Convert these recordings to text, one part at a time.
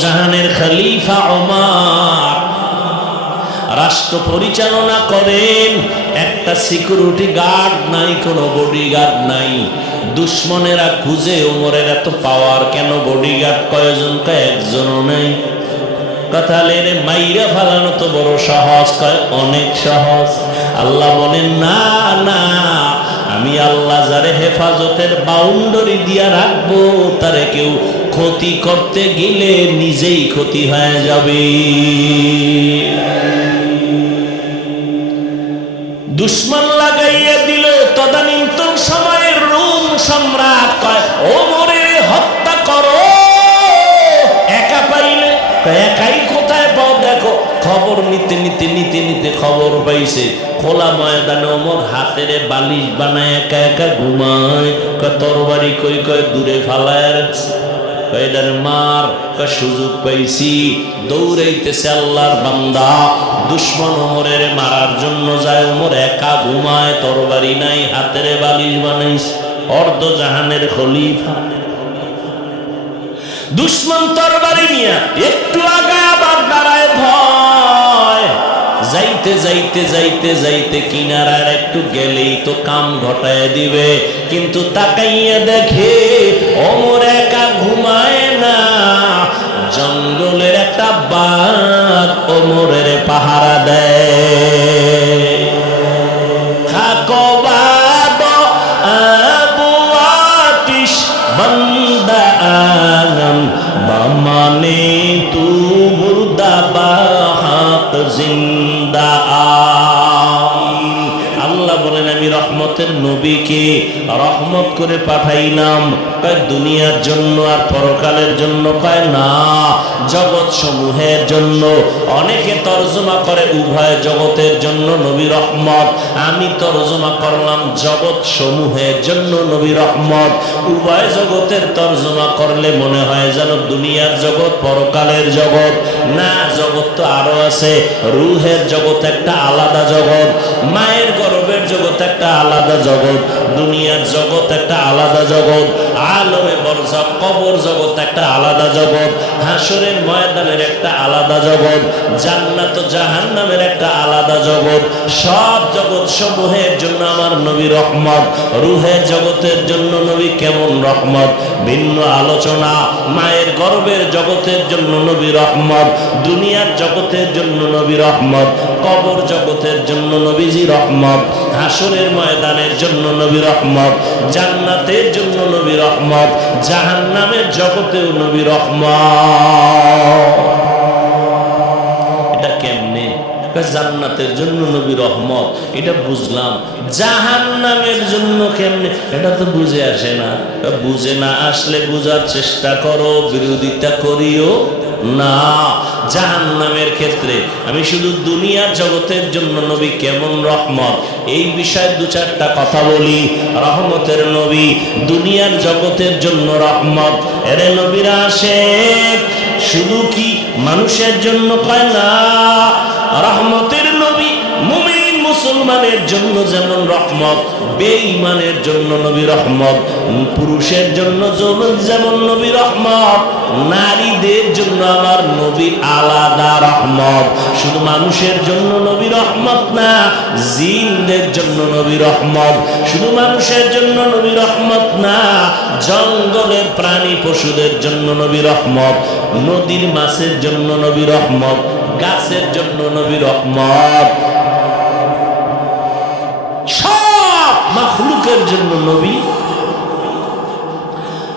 জাহানের খলিফা ওমার। রাষ্ট্র পরিচালনা করেন। একটা সিকিউরিটি গার্ড নাই, কোনো বডি গার্ড নাই। দুশ্মনেরা খুঁজে, ওমরের এত পাওয়ার কেন বডি গার্ড কয়জন কয় একজনও নাই। কথা লেনে মাইরা ফালানো তো বড় সহজ অনেক সহজ। আল্লাহ বলেন, না না আমি আল্লাহ যারে হেফাজতের বাউন্ডারি দিয়া রাখব, তারে কেউ ক্ষতি করতে গেলে নিজেই ক্ষতি হয়ে যাবে। দুশ্মন লাগাইয়া দিল তদানীন্তন সময়ের রোম সম্রাট কয় ও মরে হত্যা করো। একা পাইলে একাই খবর নিতে নিতে নিতে নিতে খবর পাইছে। খোলা ময়দানে ওমর হাতের বালিশ বানায় একা একা ঘুমায়। কয় তরবারি কই, কয় দূরে ফালায়। কয়দার মার, কয় সুযোগ পাইছি। দৌড়াইতেছে আল্লাহর বান্দা। দুশ্মন ওমরের মারার জন্য যায়। ওমর একা ঘুমায়, তরবারি নাই, হাতের বালিশ বানাইস অর্ধ জাহানের খলিফা। দুশ্মন তরবারি নিয়া একটু আগা আবার দাঁড়ায় ভয়। যাইতে যাইতে যাইতে যাইতে কিনারার একটু গেলেই তো কাম ঘটায় দিবে। কিন্তু তাকাইয়া দেখে অমর একা ঘুমায় না। জঙ্গলের একটা বাঘ ওমরের পাহারা দেয়। মুর্দা বাহাত জিন্দা আইন আল্লাহ বলেন আমি রহমতের নবীকে রহমত করে পাঠাইলাম। কয়, দুনিয়ার জন্য আর পরকালের জন্য? কয়, না জগৎ সমূহের জন্য। অনেকে তর্জমা করে উভয় জগতের জন্য নবী রহমত। আমি তর্জমা করলাম জগৎ সমূহের জন্য নবী রহমত। উভয় জগতের তর্জমা করলে মনে হয় যেন দুনিয়ার জগৎ, পরকালের জগৎ। না, জগৎ তো আরও আছে। রুহের জগৎ একটা আলাদা জগৎ। মায়ের জগৎ একটা আলাদা জগৎ। দুনিয়ার জগৎ একটা আলাদা জগৎ, আলমে বরজক কবর জগৎ একটা আলাদা জগৎ, হাসরের ময়দানের একটা আলাদা জগৎ, জান্নাত জাহান্নামের একটা আলাদা জগৎ। সব জগৎ সমূহের জন্য আমার নবী রহমত, রুহের জগতের জন্য নবী কেমন রহমত? ভিন্ন আলোচনা, মায়ের গর্বের জগতের জন্য নবী রহমত, দুনিয়ার জগতের জন্য নবী রহমত, কবর জগতের জন্য নবীজি রহমত, হাসরের ময়দানের জন্য নবী রহমত। জান্নাতের জন্য নবী রহমত, জাহান্নামের জগতেও নবী রহমত। এটা কেমনে? জান্নাতের জন্য নবী রহমত, এটা বুঝলাম। জাহান্নামের জন্য কেমনে? এটা তো বুঝে আসে না। বুঝে না আসলে বুঝার চেষ্টা করো, বিরোধিতা করিও। না জাহান নামের ক্ষেত্রে। আমি শুধু দুনিয়ার জগতের জন্য নবী কেমন রহমত? এই বিষয়ে দু চারটা কথা বলি। রহমতের নবী দুনিয়ার জগতের জন্য রহমত। এরে নবীরা আসে শুধু কি মানুষের জন্য কয় না, রহমতের মুসলমানের জন্য যেমন রহমত, বেঈমানের জন্য নবী রহমত, পুরুষের জন্য যেমন- নবী রহমত, নারীদের জন্য আমার নবী আলাদা রহমত। শুধু মানুষের জন্য নবী রহমত না, জিনদের জন্য নবী রহমত। শুধু মানুষের জন্য নবী রহমত না, জঙ্গলের প্রাণী পশুদের জন্য নবী রহমত, নদীর মাছের জন্য নবী রহমত, গাছের জন্য নবী রহমত। মাখলুকের জন্য নবী।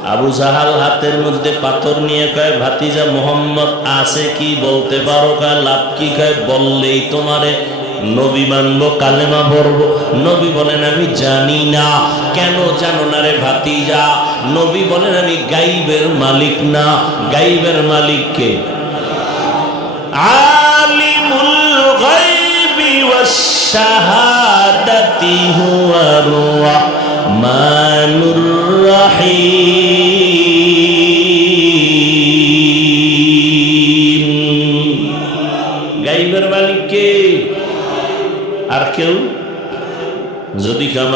আবু জাহাল হাতের মধ্যে পাথর নিয়ে কয়, ভাতিজা মোহাম্মদ, আছে কি বলতে পারো কয় লাভ কি কয়? বললেই তোমারে নবী মানবো, কালেমা পড়ব। নবী বলেন, আমি জানি না। কেন জানো না রে ভাতিজা? নবী বলেন, আমি গাইবের মালিক না। গাইবের মালিককে আলিমুল গাইবি ওয়াশ-শাহাদাতি হুয়ার রাহমানুর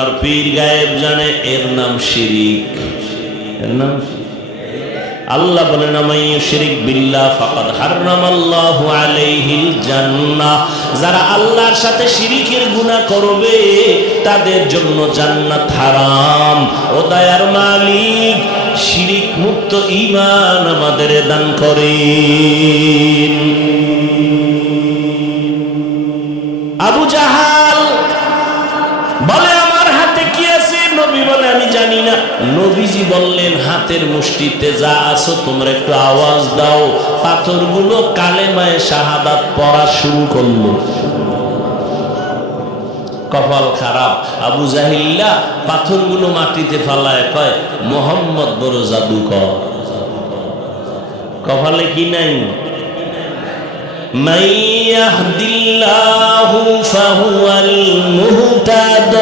আমার পীর গায়েব জানে, এর নাম শিরিক। এর নাম আল্লাহ বলেন আমাই শিরিক বিল্লাহ, ফাকাদ হারামাল্লাহু আলাইহিল জান্নাহ। যারা আল্লাহর সাথে শিরিকের গুনাহ করবে, তাদের জন্য জান্নাত হারাম। ও দয়ার মালিক, শিরিক মুক্ত ঈমান আমাদের দান করেন। নবীজি বললেন হাতের মুষ্টিতে যা আছো তোমরা একটু আওয়াজ দাও পাথরগুলো কালেমায় শাহাদাত পড়া শুরু করলো কপাল খারাপ আবু জাহিল্লা পাথরগুলো মাটিতে ফালায় কয় মোহাম্মদ বড় জাদুকর কপালে কি নাই من يهد الله فهو المهتد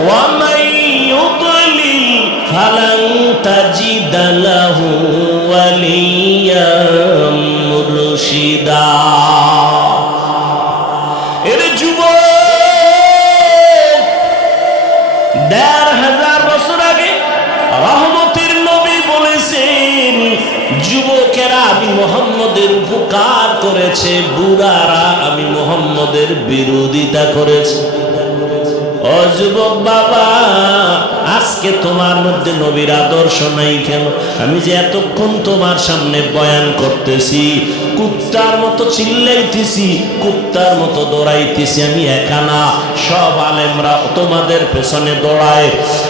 ومن يضلل فلن تجد له وليا مرشدا এর যুবক দেড় হাজার বছর আগে রহমতের নবী বলেছেন যুবকেরা আমি মোহাম্মদের উপকার করেছে বুড়ারা আমি মোহাম্মদের বিরোধিতা করেছে ও যুবক বাবা আজকে তোমার মধ্যে নবীর আদর্শ নাই কেন? আমি যে এতক্ষণ তোমার সামনে বয়ান করতেছি, কুত্তার মতো চিল্লাইতেছি, কুত্তার মতো দৌড়াইতেছি, আমি একা না। সব আলেমরা তোমাদের পেছনে দৌড়ায়।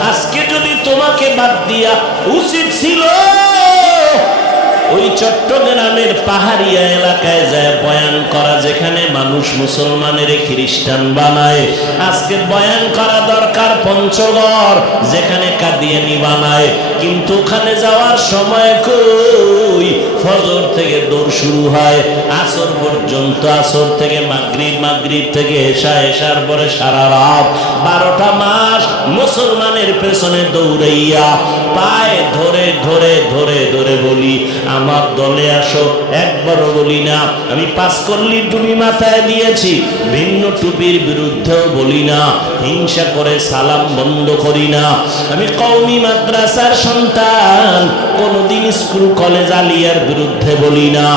আজকে যদি তোমাকে বাদ দিয়া উচিত ছিল ওই চট্টগ্রামের পাহাড়িয়া এলাকায় যায় বয়ান করা যেখানে মানুষ মুসলমানের খ্রিস্টান বানায়। আজকে বয়ান করা দরকার পঞ্চগড়, যেখানে কাদিয়ানি বানায়। কিন্তু ওখানে যাওয়ার সময় কই? ফজর থেকে দৌড় শুরু হয়, আসর পর্যন্ত, আসর থেকে মাগরিব মাগরিব থেকে এসা এসার পরে সারা রাত। বারোটা মাস মুসলমানের পেছনে দৌড়াইয়া পায়ে ধরে ধরে ধরে ধরে বলি, আমার দলে আসো। একবারও বলি না। আমি পাস করলি টুপি মাথায় দিয়েছি, ভিন্ন টুপির বিরুদ্ধেও বলি না। হিংসা করে সালাম বন্ধ করি না। আমি কওমি মাদ্রাসার সন্তান, কোনোদিন স্কুল, কলেজ আলিয়ার বিরুদ্ধে বলি না।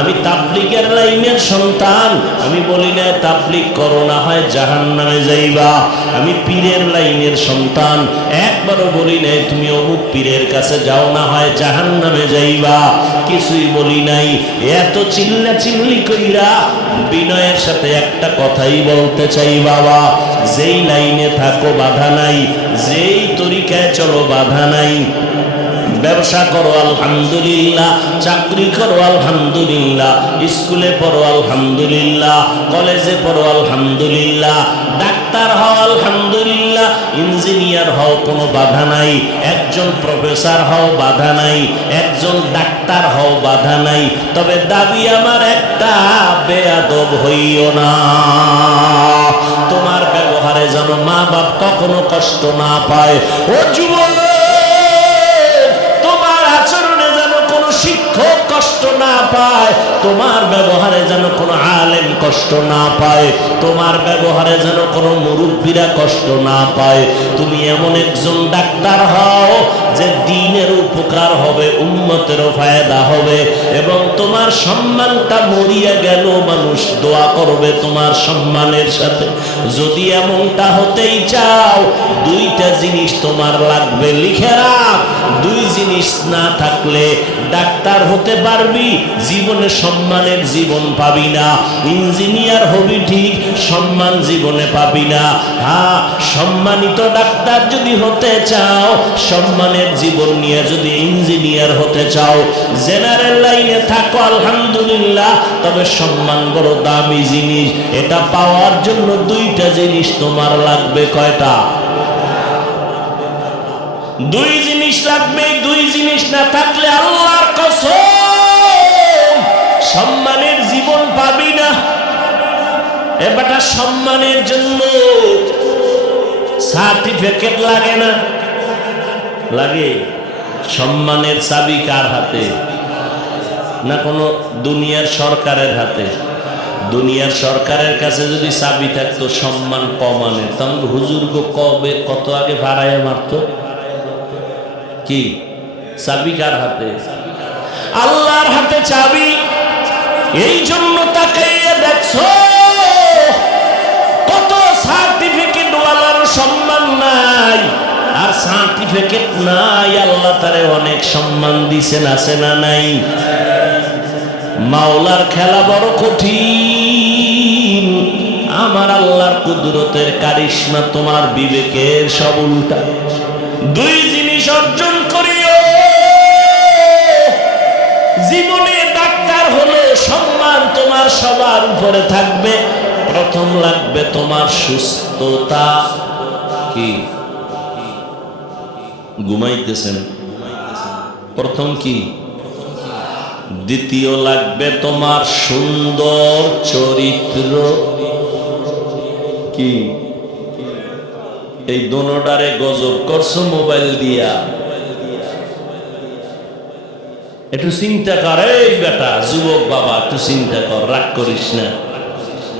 আমি তাবলিগের লাইনের সন্তান, আমি বলি না, তাবলিগ করো না হয় জাহান নামে যাইবা। আমি পীরের লাইনের সন্তান, একবারও বলি নাই, তুমি অমুক পীরের কাছে যাও না হয় জাহান নামে যাইবা। কিছুই বলি নাই। এত চিল্লা চিল্লি কইরা বিনয়ের সাথে একটা কথাই বলতে চাই, বাবা। যেই লাইনে থাকো বাধা নাই। যেই তরিকায় চলো বাধা নাই। ব্যবসা করো, আলহামদুলিল্লাহ। চাকরি করো, আলহামদুলিল্লাহ। স্কুলে পড়ো, আলহামদুলিল্লাহ। কলেজে পড়ো, আলহামদুলিল্লাহ। ডাক্তার হও, আলহামদুলিল্লাহ। ইঞ্জিনিয়ার হও, কোনো বাধা নাই। একজন প্রফেসর হও, বাধা নাই। একজন ডাক্তার হও, বাধা নাই। তবে দাবি আমার একটা, বেয়াদব হইও না। তোমার ব্যবহারে যেন মা বাপ কখনো কষ্ট না পায়। ও যুবক কষ্ট না পায়, তোমার ব্যবহারে যেন কোনো আলেম কষ্ট না পায়, তোমার ব্যবহারে যেন কোনো মুরব্বীরা কষ্ট না পায়। তুমি এমন একজন ডাক্তার হও যে দিনের উপকার হবে উন্মতেরও ফায়দা হবে এবং তোমার সম্মানটা মরিয়া গেল, মানুষ দোয়া করবে তোমার সম্মানের সাথে। যদি এমনটা হতেই চাও, দুইটা জিনিস তোমার লাগবে, লিখে রাখ। দুই জিনিস না থাকলে ডাক্তার হতে পারবি, জীবনে সম্মানের জীবন পাবি না। ইঞ্জিনিয়ার হবি ঠিক, সম্মান জীবনে পাবি না। হ্যাঁ সম্মানিত ডাক্তার যদি হতে চাও সম্মানের জীবন নিয়ে যদি ইঞ্জিনিয়ার হতে চাও, জেনারেল লাইনে থাকো, আলহামদুলিল্লাহ। তবে সম্মান বড় দামি জিনিস, এটা পাওয়ার জন্য দুইটা জিনিস তোমার লাগবে কয়টা? দুই জিনিস লাগবে, দুই জিনিস না থাকলে আল্লাহর কসম, সম্মানের জীবন পাবি না। এবারটা সম্মানের জন্য সার্টিফিকেট লাগে না। লাগে সম্মানের চাবি কার হাতে? না কোনো দুনিয়ার সরকারের হাতে? দুনিয়ার সরকারের কাছে যদি চাবি থাকতো, সম্মান কমানের তখন হুজুর গো কবে কত আগে ভাড়ায় মারতো? কি? চাবি কার হাতে? আল্লাহর হাতে চাবি? এই জন্য তাকাইয়া সার্টিফিকেট নাই, আল্লাহ তারে অনেক সম্মান দিছেন, আছে না নাই? মাওলার খেলা বড় কঠিন। আমার আল্লাহর কুদরতের কারিশমা তোমার বিবেকের সব উল্টা। দুই জিনিস অর্জন করিও। জীবনে ডাক্তার হলে সম্মান তোমার সবার উপরে থাকবে। প্রথম লাগবে তোমার সুস্থতা। কি? ঘুমাইতেছেন। প্রথম কি? দ্বিতীয় লাগবে তোমার সুন্দর চরিত্র। কি? এই দোনোটারে গজব করছ মোবাইল দিয়া। একটু চিন্তা কর, এই বেটা, যুবক বাবা, একটু চিন্তা কর, রাগ করিস না।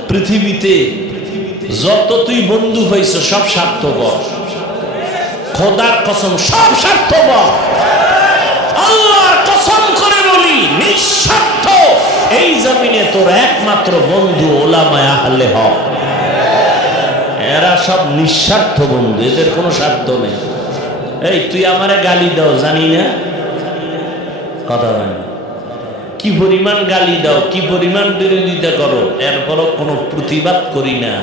পৃথিবীতে যত তুই বন্ধু হয়েছ সব স্বার্থপর। খোদার কসম, সব স্বার্থপর। আল্লাহর কসম করে বলি, নিঃস্বার্থ। এই জমিনে তোর একমাত্র বন্ধু ওলামায় আহলে হক। এরা সব নিঃস্বার্থ বন্ধু, এদের কোনো স্বার্থ নেই। এই, তুই আমারে গালি দাও, জানি না? কথা হয় না কি পরিমাণ গালি দাও, কি পরিমাণ বিরোধিতা করো এরপরও কোনো প্রতিবাদ করি না।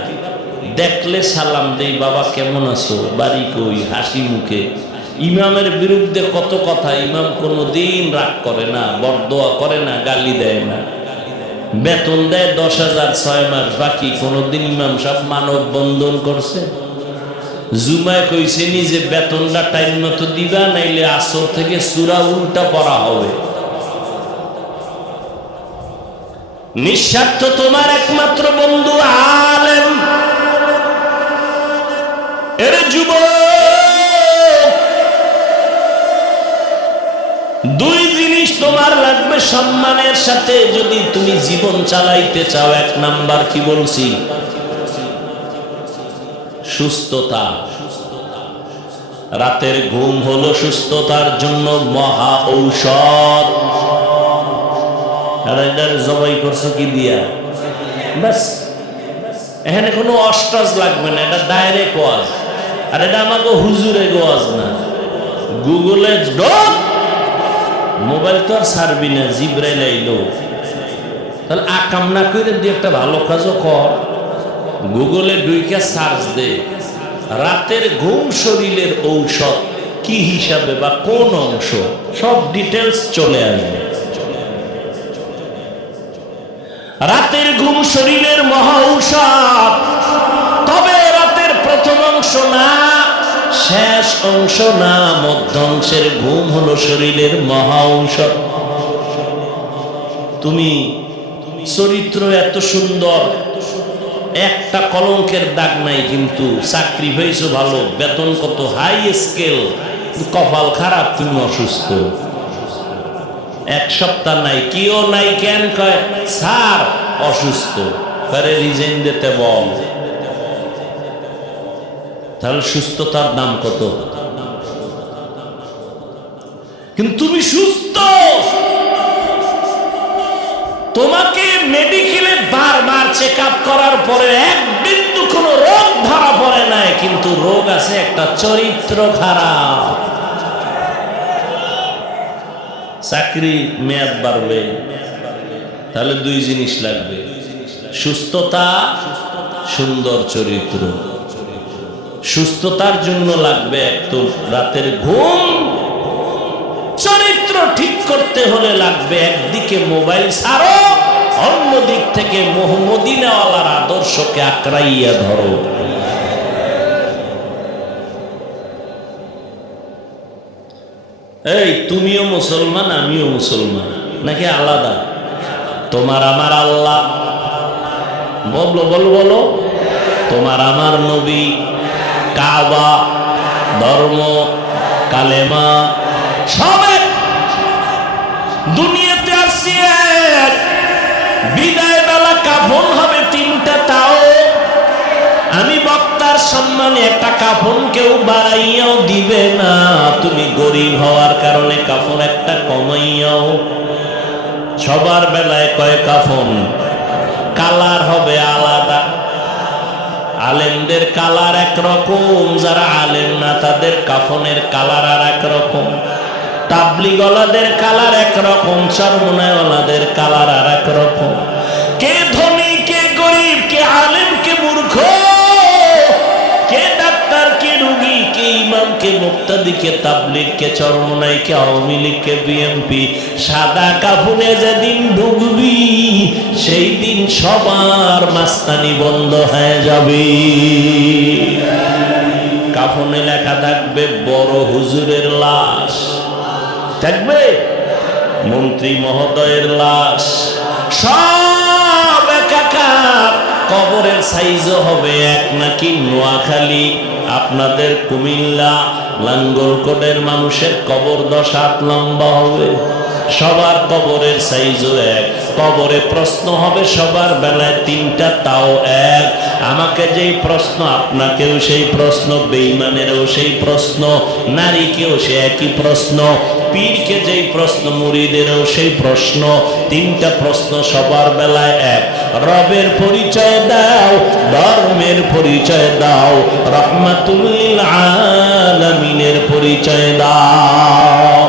দেখলে সালাম দেই, বাবা, কেমন আছো? বাড়ি কই? হাসি মুখে। ইমামের বিরুদ্ধে কত কথা, ইমাম কোনো দিন রাগ করে না, বরদোয়া করে না, গালি দেয় না। বেতন দেয় দশ হাজার ছয় মাস, বাকি কোনোদিন ইমাম সব মানব বন্ধন করছে। জুমায় কইছে যে, বেতনটা টাইম মতো দিবা, নাইলে আসর থেকে সুরা উল্টা পড়া হবে। নিঃস্বার্থ তোমার একমাত্র বন্ধু আলেম। এর যুব দুই জিনিস তোমার লাগবে সম্মানের সাথে, যদি তুমি জীবন চালাইতে চাও, এক নাম্বার কি বলছি? সুস্থতা। রাতের ঘুম হলো সুস্থতার জন্য মহা ঔষধ। জবাই কি দিয়া? এখানে কোনো অস্টাজ লাগবে না, এটা ডাইরেক্ট ওয়াজ। আর এটা আমাকে হুজুরে ওয়াজ না। গুগলে মোবাইল তো আর ছাড়বি না, জিব্রাইল আইলো। তাহলে আকাম না করে দিয়ে একটা ভালো কাজও কর। গুগলে ডুইকা সার্চ দে, রাতের ঘুম শরীরের ঔষধ কি হিসাবে বা কোন অংশ, সব ডিটেলস চলে আসবে। রাতের ঘুম শরীরের মহা ঔষধ অংশ না, শেষ অংশ না মধ্য অংশের ঘুম হলো শরীরের মহা ঔষধ তুমি চরিত্র এত সুন্দর, একটা কলঙ্কের দাগ নাই কিন্তু, চাকরি হয়েছো ভালো, বেতন কত হাই স্কেল কপাল খারাপ, তুমি অসুস্থ। এক সপ্তাহ নাই, কিও নাই, কেন কয়, স্যার, অসুস্থ। করে রিজাইন দিতে বল। তাহলে সুস্থতার দাম কত? কিন্তু তুমি সুস্থ! তোমাকে মেডিকেলে বারবার চেক আপ করার পরে এক বিন্দু কোনো রোগ ধরা পড়ে নাই, কিন্তু রোগ আছে একটা চরিত্র খারাপ। চাকরি মেয়াদ বাড়বে, তাহলে দুই জিনিস লাগবে। সুস্থতা, সুন্দর চরিত্র। সুস্থতার জন্য লাগবে এক তো রাতের ঘুম। চরিত্র ঠিক করতে হলে লাগবে একদিকে মোবাইল ছাড়ো অন্য দিক থেকে মোহাম্মদিনাওয়ালার আদর্শকে আঁকড়াইয়া ধরো। এই, তুমিও মুসলমান, আমিও মুসলমান, নাকি আলাদা? তোমার আমার আল্লাহ। বলো বলো বলো। তোমার আমার নবী। কাবা, ধর্ম, কালেমা সব। দুনিয়াতে আসছি বিদায় বেলা কাফন হবে তিনটা তাও। আমি বক্তার সম্মানে একটা কাফন কেউ বাড়াইয়াও দিবে না। তুমি গরিব হওয়ার কারণে কাফন একটা কমাইয়াও। সবার বেলায় কয় কাফন? কালার হবে আলাদা আলেমদের কালার একরকম, যারা আলেম না, তাদের কাফনের কালার আর একরকম। তাবলিগলাদের কালার একরকম চরমনায়ওয়ালাদের কালার আর একরকম। কে কে তাবলিগ কে চরমনাই কে আওয়ামী লীগ কে বিএনপি, সাদা কাফনে যেদিন ঢুকবি সেই দিন সবার মাস্তানি বন্ধ হয়ে যাবে। কাফনে লেখা থাকবে, বড় হুজুরের লাশ। থাকবে? মন্ত্রী মহোদয়ের লাশ। সব একাকার, কবরের সাইজও হবে এক নাকি নোয়াখালী। আপনাদের কুমিল্লা লাঙ্গলকোটের মানুষের কবর দশ হাত লম্বা হবে। সবার কবরের সাইজও এক। কবরে প্রশ্ন হবে, সবার বেলায় তিনটা, তাও এক। আমাকে যেই প্রশ্ন, আপনাকেও সেই প্রশ্ন, বেইমানেরও সেই প্রশ্ন, নারীকেও সে একই প্রশ্ন। পীরকে যেই প্রশ্ন মুড়িদেরও সেই প্রশ্ন। তিনটা প্রশ্ন সবার বেলায় এক। রবের পরিচয় দাও, ধর্মের পরিচয় দাও রহমাতুল্লিল আলামিনের পরিচয় দাও।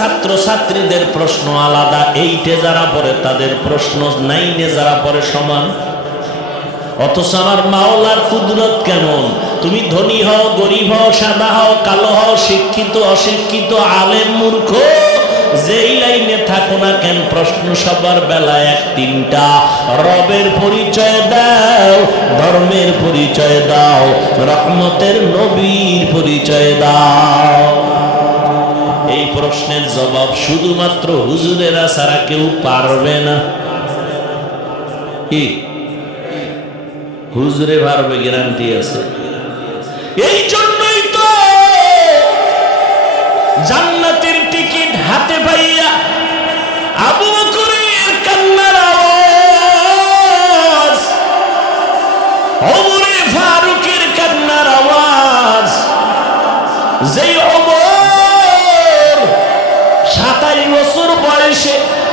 ক্লাসের ছাত্র ছাত্রীদের প্রশ্ন আলাদা। এইটে যারা পড়ে, তাদের প্রশ্ন নাইনে যারা পড়ে সমান। অথচ আমার মাওলার কুদরত কেমন? তুমি ধনী হও, গরিব হও, সাদা হও, কালো হও, শিক্ষিত, অশিক্ষিত, আলেম, মূর্খ, যেই লাইনে থাকো না কেন, প্রশ্ন সবার বেলায় এক তিনটা। রবের পরিচয় দাও, ধর্মের পরিচয় দাও, রহমতের নবীর পরিচয় দাও। প্রশ্নের জবাব শুধুমাত্র হুজুরেরা ছাড়া কেউ পারবে না। কি? হুজুরে পারবে, গ্যারান্টি আছে। এই জন্যই তো জান্নাতের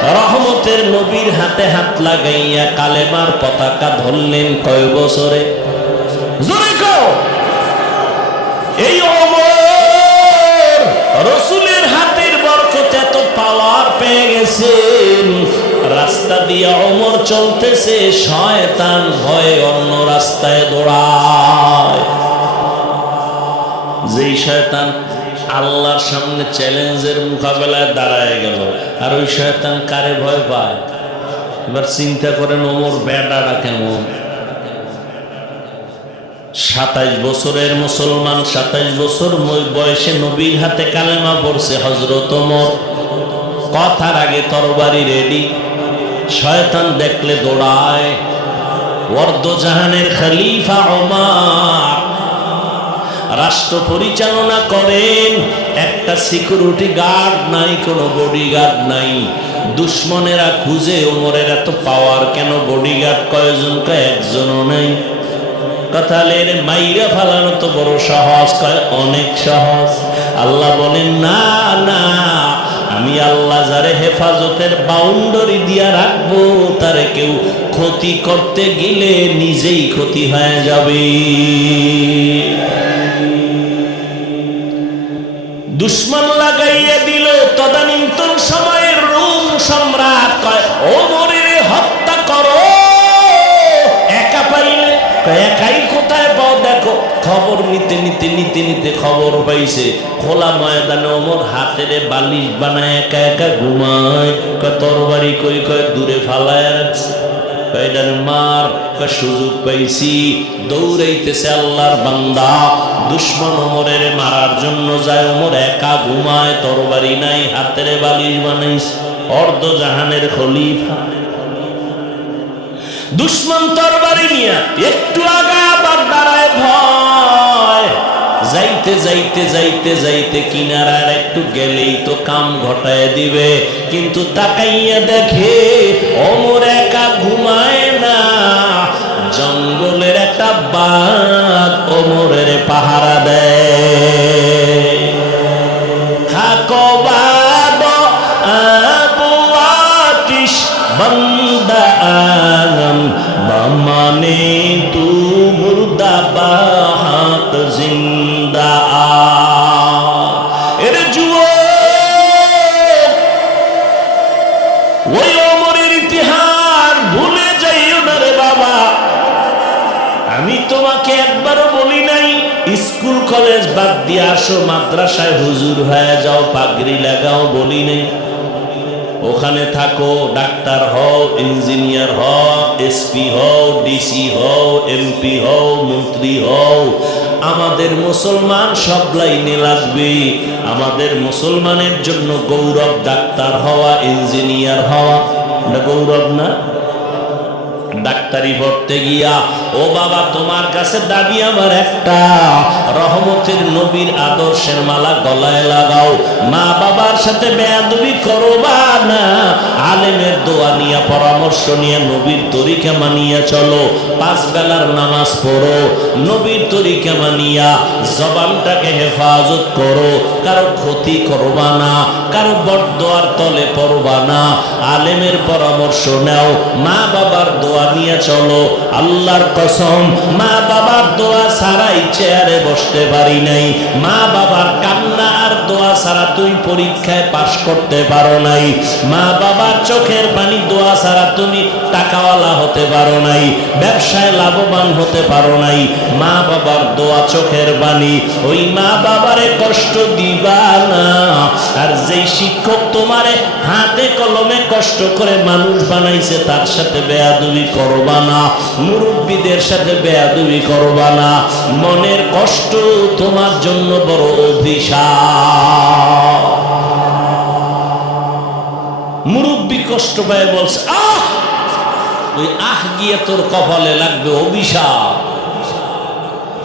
রহমতের নবীর হাতে হাত লাগাইয়া কালেমার পতাকা ধরলেন কয় বছরে? এই অমর রসুলের হাতের বরকত এত পাওয়ার পেয়ে গেছেন। রাস্তা দিয়ে অমর চলতেছে, শয়তান ভয়ে অন্য রাস্তায় দৌড়ায়। যেই শয়তান আল্লাহর সামনে চ্যালেঞ্জের মোকাবেলায় দাঁড়ায় গেল। আর ওই শয়তান কারে ভয় পায়? এবার চিন্তা করেন, ওমর বেড়াটা কেমন? সাতাইশ বছরের মুসলমান, সাতাইশ বছর বয়সে নবীর হাতে কালেমা পড়ছে হজরত ওমর। কথার আগে তরবারি রেডি শয়তান দেখলে দৌড়ায়। ওয়ার্দজাহানের খালিফা ওমর। রাষ্ট্র পরিচালনা করেন। একটা সিকিউরিটি গার্ড নাই, কোনো বডি গার্ড নাই। দুশ্মনেরা খুঁজে, ওমরের এত পাওয়ার কেন বডি গার্ড কয়জন কয়, একজনও নাই। মাইরা তো বড় অনেক আল্লাহ বলেন, না না, আমি আল্লাহ যারে হেফাজতের বাউন্ডারি দিয়া রাখব, তারে কেউ ক্ষতি করতে গেলে নিজেই ক্ষতি হয়ে যাবে। দুশ্মন লাগাইয়া দিল, তদানীন্তন সময়ের রোম সম্রাট কয়, ও মরে হত্যা করো। একা পাইলে একাই কোথায় পাও দেখো, খবর নিতে নিতে নিতে নিতে খবর পাইছে। খোলা ময়দানে ওমর হাতের বালিশ বানায় একা একা ঘুমায়। তরবারি কই, কয়, দূরে ফালায় রাখছে। কয়টার মার সুযোগ পাইছি দৌড়াইতেছে আল্লাহর বান্দা। দুশ্মন ওমরের মারার জন্য যায় ওমর একা ঘুমায়, তরবারি নাই, হাতের বালিশ বানাইস অর্ধ জাহানের খলিফা। দুশ্মন তরবারি নিয়ে একটু আগা আবার দাঁড়ায় ভয়। যাইতে যাইতে যাইতে যাইতে কিনারার একটু গেলেই তো কাম ঘটায় দিবে। কিন্তু তাকাইয়া দেখে অমর একা ঘুমায় না। জঙ্গলের একটা বাঘ ওমরের পাহারা দেয়। থাকো বাদ, আবু আতিশ, বন্দা আলম, বমানে তু কলেজ বাদ দিয়ে আসো, মাদ্রাসায় হুজুর হয়ে যাও, পাগড়ি লাগাও, বলি নাই। ওখানে থাকো, ডাক্তার হও, ইঞ্জিনিয়ার হও, এসপি হও, ডিসি হও, এমপি হও, মন্ত্রী হও। আমাদের মুসলমান সব লাইনে লাগবে। আমাদের মুসলমানের জন্য গৌরব ডাক্তার হওয়া, ইঞ্জিনিয়ার হওয়া, এটা গৌরব না? ডাক্তারি পড়তে গিয়া, ও বাবা, তোমার কাছে দাবি আমার একটা। রহমতের নবীর আদর্শের মালা গলায় লাগাও। মা বাবার সাথে বেয়াদবি করবা না। আলেমের দোয়া নিয়ে, পরামর্শ নিয়ে নবীর তরিকা মানিয়া চলো। পাঁচ বেলার নামাজ পড়ো, নবীর তরিকা মানিয়া জবানটাকে হেফাজত করো। কারও ক্ষতি করবা না, কারও বরদোয়ার তলে পড়বা না। আলেমের পরামর্শ নাও, মা বাবার দোয়া নিয়ে চলো। আল্লাহর কসম, মা বাবার দোয়া ছাড়াই চেয়ারে বসতে পারি নাই। মা বাবার কান্না ছাড়া তুই পরীক্ষায় পাশ করতে পারো নাই। মা বাবার চোখের পানি দোয়া ছাড়া তুমি টাকাওয়ালা হতে পারো নাই, ব্যবসায় লাভবান হতে পারো নাই। মা বাবার দোয়া চোখের বাণী ওই মা বাবারে কষ্ট দিবা না। আর যেই শিক্ষক তোমারে হাতে কলমে কষ্ট করে মানুষ বানাইছে, তার সাথে বেয়াদুবি করবা না। মুরব্বীদের সাথে বেয়াদুবি করবা না। মনের কষ্ট তোমার জন্য বড় অভিশাপ। মুরব্বী কষ্ট পায়, বলছে, আহ! ওই আহ গিয়ে তোর কপালে লাগবে অভিশাপ।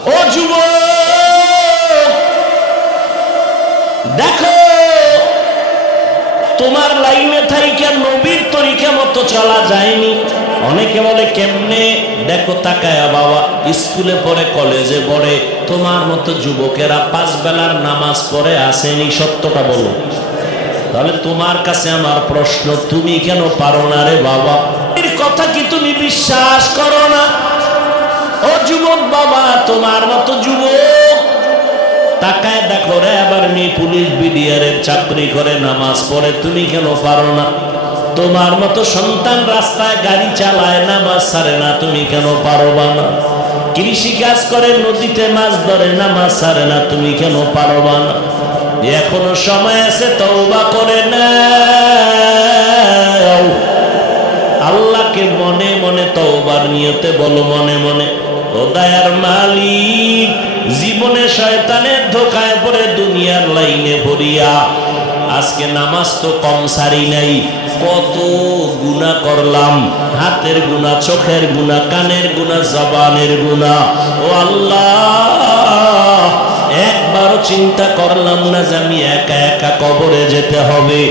ও যুব দেখো তোমার লাইনে থাইকা নবীর তরিকা মতো চলা যায়নি। অনেকে বলে, কেমনে? দেখো, তাকায়া বাবা, স্কুলে পড়ে, কলেজে পড়ে, তোমার মতো যুবকেরা পাঁচ বেলার নামাজ পড়ে আসেনি, সত্যটা বলো। তাহলে তোমার কাছে আমার প্রশ্ন, তুমি কেন পারো না রে বাবা? এর কথা কি তুমি বিশ্বাস করো না? ও যুবক বাবা, তোমার মতো যুবক তাকায় দেখো রে, আবার মেয়ে পুলিশ বিডিআরের চাকরি করে, নামাজ পড়ে, তুমি কেন পারো না? তোমার মতো সন্তান রাস্তায় গাড়ি চালায় নামাজ ছাড়ে না, তুমি কেন পারবা না? কৃষি কাজ করে, নদীতে মাছ ধরে নামাজ ছাড়ে না, তুমি কেন পারবা না? এখনও সময় আছে, তওবা করে নাও। আল্লাহকে মনে মনে তওবার নিয়তে বলো, মনে মনে। দয়ার মালিক, জীবনে শয়তানের ধোকায় পড়ে দুনিয়ার লাইনে ভরিয়া। আজকে নামাজ তো কম সারি নাই, কত গুণা করলাম। হাতের গুণা চোখের গুণা কানের গুণা জবানের গুণা ও আল্লাহ, একবারও চিন্তা করলাম না যে আমি একা একা কবরে যেতে হবে।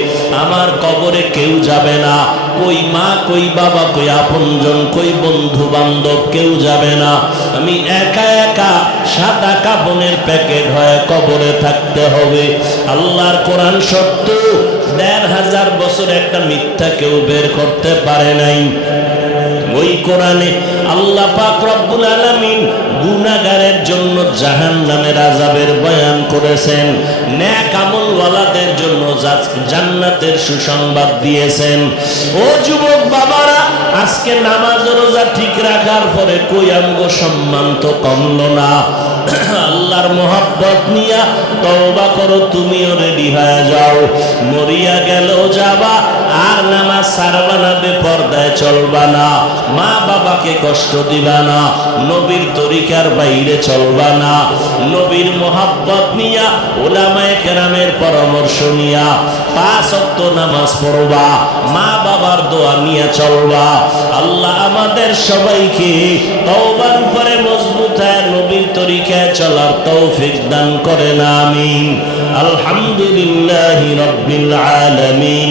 আমার কবরে কেউ যাবে না। কই মা, কই বাবা, কই আপনজন, কই বন্ধু বান্ধব কেউ যাবে না। আমি একা একা সাদা কাপনের প্যাকেট হয়ে কবরে থাকতে হবে। আল্লাহর কোরআন সত্য, দেড় হাজার বছর একটা মিথ্যা কেউ বের করতে পারে নাই। ওই কোরআনে আল্লাহ পাক রব্বুল আলামিন গুনাহগারের জন্য জাহান্নামের আযাবের বয়ান করেছেন। আমলওয়ালাদের জন্য জান্নাতের সুসংবাদ দিয়েছেন। ও যুবক বাবারা, আজকে নামাজ রোজা ঠিক রাখার পরে কই আমগো সম্মান তো কমল না। আল্লাহর মোহাব্বত নিয়া তওবা করো, তুমিও রেডি হয়ে যাও। মরিয়া গেল যাবা আর নামাজ সারবা না, বেপর্দায় চলবা না। মা বাবাকে কষ্ট দিবা না, নবীর তরিকার বাইরে চলবা না। নবীর মোহাব্বত নিয়া ওলামায়ে কেরামের পরামর্শ নিয়া পাঁচ অক্ত নামাজ পড়বা, মা বাবার দোয়া নিয়ে চলবা। আল্লাহ আমাদের সবাইকে তওবার উপরে মজবুত হয় নবীর তরিকায় চলার তৌফিক দান করেন, আমিন। আলহামদুলিল্লাহি রাব্বিল আলামিন।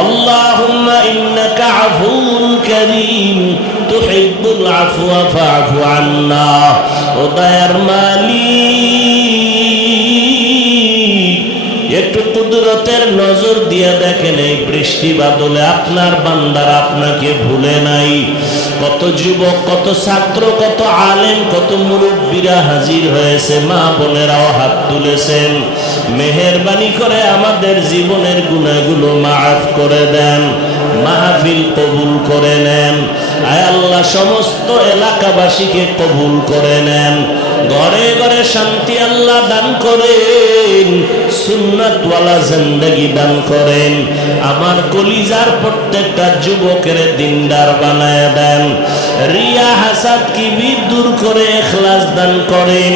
اللهم إنك عفو كريم تحب العفو فاعف عنا ودير مالي একটু কুদরতের নজর দিয়ে দেখেন এই বৃষ্টি বাদলে আপনার বান্দার আপনাকে ভুলে নাই কত যুবক, কত ছাত্র, কত আলেম, কত মুরব্বীরা হাজির হয়েছে, মা বোনেরাও হাত তুলেছেন। মেহরবানি করে আমাদের জীবনের গুণাগুলো মাফ করে দেন, মাহফিল কবুল করে নেন। আয় আল্লাহ, সমস্ত এলাকাবাসীকে কবুল করে নেন। ঘরে ঘরে শান্তি আল্লাহ দান করেন, সুন্নাতওয়ালা জিন্দগি দান করেন। আমার কলিজার প্রত্যেকটা যুবকের দিনদার বানায় দেন। রিয়া হাসাদ কি দূর করে এখলাস দান করেন।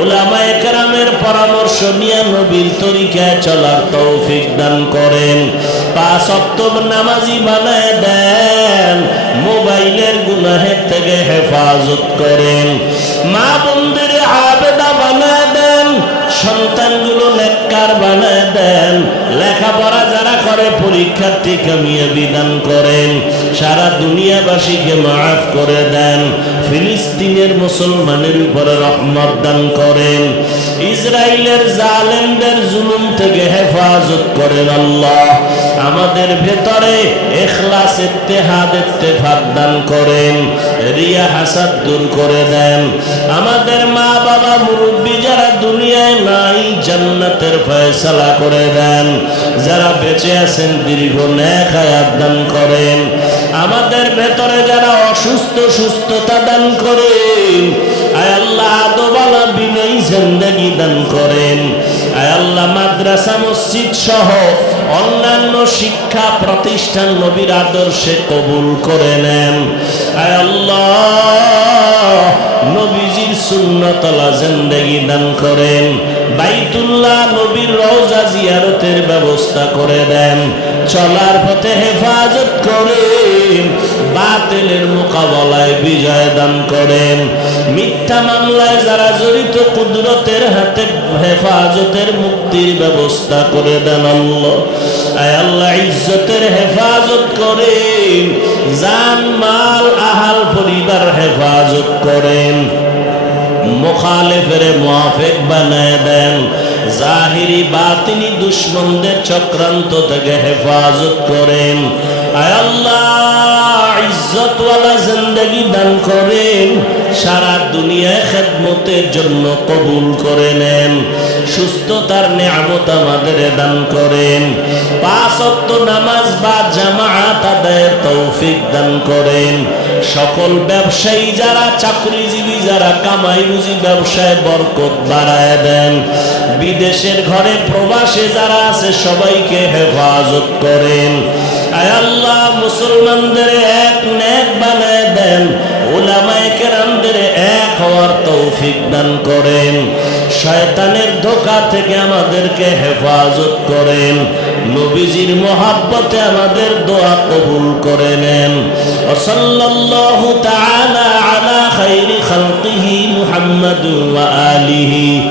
ওলামায়ে কেরামের পরামর্শ নিয়ে নবীর তরিকায় চলার তৌফিক দান করেন। পাঁচ অক্টোব নামাজি বানায় দেন, মোবাইলের গুনাহের থেকে হেফাজত করেন। মা বন্ধুর আবেদা বানায় সন্তানগুলো লেখকার বানায় দেন। লেখাপড়া যারা করে, পরীক্ষার্থী কামিয়ে বিধান করেন। সারা দুনিয়াবাসীকে মাফ করে দেন। ফিলিস্তিনের মুসলমানের উপরে রহমত দান করেন। ইসরায়েলের জালেমদের জুলুম থেকে হেফাজত করেন আল্লাহ। আমাদের ভেতরে এখলাস, ইত্তেহাদ, ইত্তেফাক দান করেন, রিয়া, হাসাদ দূর করে দেন। আমাদের মা বাবা মুরব্বী যারা দুনিয়ায় নাই, জান্নাতের ফয়সালা করে দেন। যারা বেঁচে আছেন, দীর্ঘ ন্যাক হায়াত দান করেন। আমাদের ভেতরে যারা অসুস্থ, সুস্থতা দান করেন আয় আদবালা বিনয়ী জিন্দেগি দান করেন। আয় মাদ্রাসা, মসজিদ সহ অন্যান্য শিক্ষা প্রতিষ্ঠান নবীর আদর্শে কবুল করে নেন। আয় আল্লাহ, নবীজির সুন্নতলা জিন্দেগি দান করেন। বাইতুল্লাহ নবীর রওজা জিয়ারতের ব্যবস্থা করে দেন। চলার পথে হেফাজত করেন, বাতিলের মোকাবেলায় বিজয় দান করেন। মিথ্যা মামলায় যারা জড়িত কুদরতের হাতে হেফাজতের মুক্তির ব্যবস্থা করে দেন আল্লাহ। ইজ্জতের হেফাজত করেন, জান, মাল, আহাল, পরিবার হেফাজত করেন। মুখালেফের মুআফিক বানায় দেন। জাহিরি বাতিনি দুশ্মনদের চক্রান্ত থেকে হেফাজত করেন। দান করেন। সারা দুনিয়ায় খেদমতের জন্য কবুল করে নেন। সুস্থতার আমাদের দান করেন। পাঁচ নামাজ বা জামাআত আদায়ের তৌফিক দান করেন। সকল ব্যবসায়ী যারা, চাকরিজীবী যারা কামাই রুজি ব্যবসায় বরকত বাড়ায় দেন। বিদেশের ঘরে প্রবাসে যারা আছে, সবাইকে হেফাজত করেন। আল্লাহ, মুসলমানদের এক নেক বানায় দেন এক হওয়ার তৌফিক দান করেন। শয়তানের ধোকা থেকে আমাদেরকে হেফাজত করেন। নবীজির মোহাব্বতে আমাদের দোয়া কবুল করে নেন। ওসল্লাল্লাহু তাআলা আলা খাইরি খালকিহি মুহাম্মাদ আলিহি।